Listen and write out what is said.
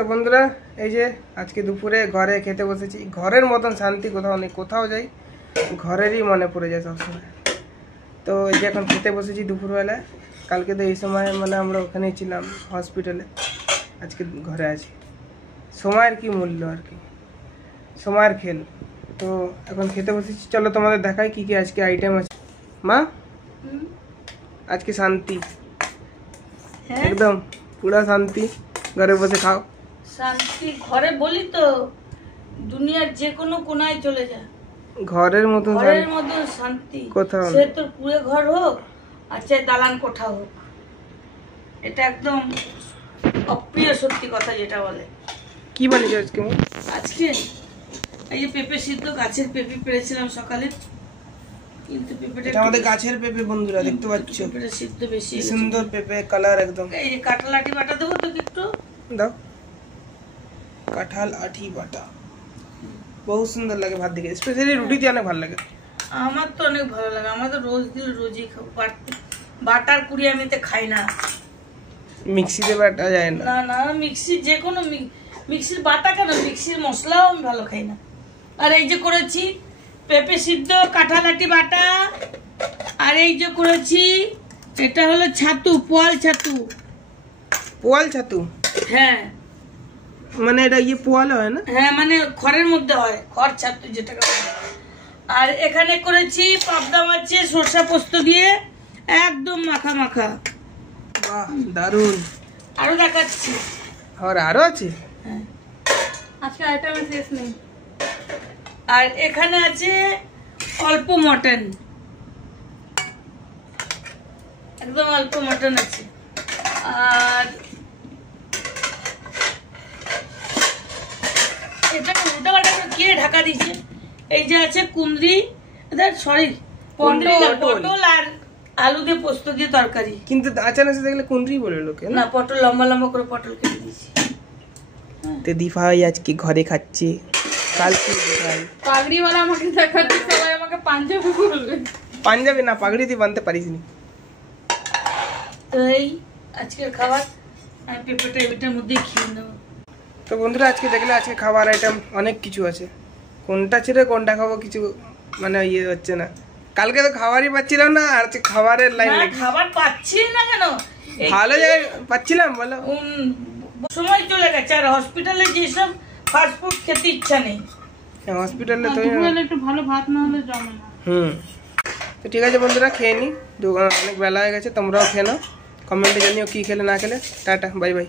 তো বন্ধুরা এই যে আজকে দুপুরে ঘরে খেতে বসেছি। ঘরের মতন শান্তি কোথাও নেই, কোথাও যাই ঘরেরই মনে পড়ে যায় সবসময়। তো এই যে এখন খেতে বসেছি দুপুরবেলায়। কালকে তো এই সময় মানে আমরা ওখানেই ছিলাম হসপিটালে, আজকে ঘরে আছি। সময়ের কি মূল্য আর কি, সময়ের খেল। তো এখন খেতে বসেছি, চলো তোমাদের দেখাই কি কি আজকে আইটেম আছে। মা আজকে শান্তি, একদম পুরা শান্তি, ঘরে বসে খাও। শান্তি ঘরে বলি তো, দুনিয়ার যে কোনো কোনায় চলে যা, ঘরের মতন শান্তি কোথাও সে তোর কুড়ে ঘর হোক আর চাই দালান কোঠা হোক, এটা একদম অপ্রিয় সত্যি কথা যেটা বলে। কি বানিয়েছো আজকে? আজকে এই যে পেঁপে সিদ্ধ, গাছের পেঁপে পেরেছিলাম সকালে, কিন্তু পেঁপেটা আমাদের গাছের পেঁপে বন্ধুরা দেখতে পাচ্ছ, পেঁপেটা সিদ্ধ বেশি সুন্দর পেঁপে কালার একদম। এই যে কাঁঠাল আটি বাটা দেবো তো, একটু দাও। কাঁঠাল আটি বাটা বহুত সুন্দর লাগে ভাত দিকে, স্পেশালি রুটি দিয়ে অনেক ভালো লাগে। আমার তো অনেক ভালো লাগে, আমার তো রোজ দিন রোজই খাবো। বাটার কুড়ি আমি তো খাই না, মিক্সিতে বাটা যায় না। না না, মিক্সি যে কোনো মিক্সির বাটা কেন, মিক্সির মশলাও আমি ভালো খাই না। আর এই যে করেছি পেঁপে সিদ্ধ, কাঁঠাল আটি বাটা, আর এই যে করেছি এটা হলো ছাতু, পোয়াল ছাতু। পোয়াল ছাতু? হ্যাঁ মানে এটা ইয়ে পোয়াল হয় না? হ্যাঁ মানে খড়ের মধ্যে হয়, খড় ছাতু যেটাকে বলে। আর এখানে করেছি পাবদা মাছের সরষা পোস্ত দিয়ে একদম মাখা মাখা। বাহ দারুন। আরো দেখাচ্ছি, আর আরো আছে। হ্যাঁ আজকে আইটেম শেষ নেই। আর এখানে আছে অল্প মটন, একদম অল্প মটন আছে। আর এটা উল্টা পাল্টা কে ঢাকা দিয়েছে। এই যে আছে কুন্দ্রি, সরি পটল আর আলু দিয়ে পোস্ত দিয়ে তরকারি। কিন্তু আচানক দেখলে কুন্দ্রি বলে লোকে না, পটল লম্বা লম্বা করে পটল কেটে দিয়েছি। তো দীপা আজকে ঘরে খাচ্ছে, কালকে পাগড়িওয়ালা আমাকে দেখাচ্ছে, সবাই আমাকে পাঞ্জাবি বলবে। পাঞ্জাবি না, পাগড়ি দিয়ে বানতে পারিস নি। তো এই আজকের খাবার আমি পেঁপেটা এটার মধ্যেই খেয়ে নেবো। তো বন্ধুরা আজকে দেখলে আজকে খাবার আইটেম অনেক কিছু আছে, কোনটা ছেড়ে কোনটা খাবো কিছু মানে ইয়ে হচ্ছে না। কালকে তো খাবারই পাচ্ছিলাম না, আর খাবারের লাইন নেই। খাবার পাচ্ছি না কেন, ভালো জায়গায় পাচ্ছিলাম বলো, সময় চলে গেছে। আর হসপিটালে যেসব ফাস্ট ফুড খেতে ইচ্ছা নেই। হসপিটালে তো একটু ভালো ভাত না হলে জমে না। তো ঠিক আছে বন্ধুরা, খেয়ে নি, অনেক বেলা হয়ে গেছে, তোমরাও খেয়ে নাও। কমেন্টে জানিও কি খেলে না খেলে। Tata, bye bye.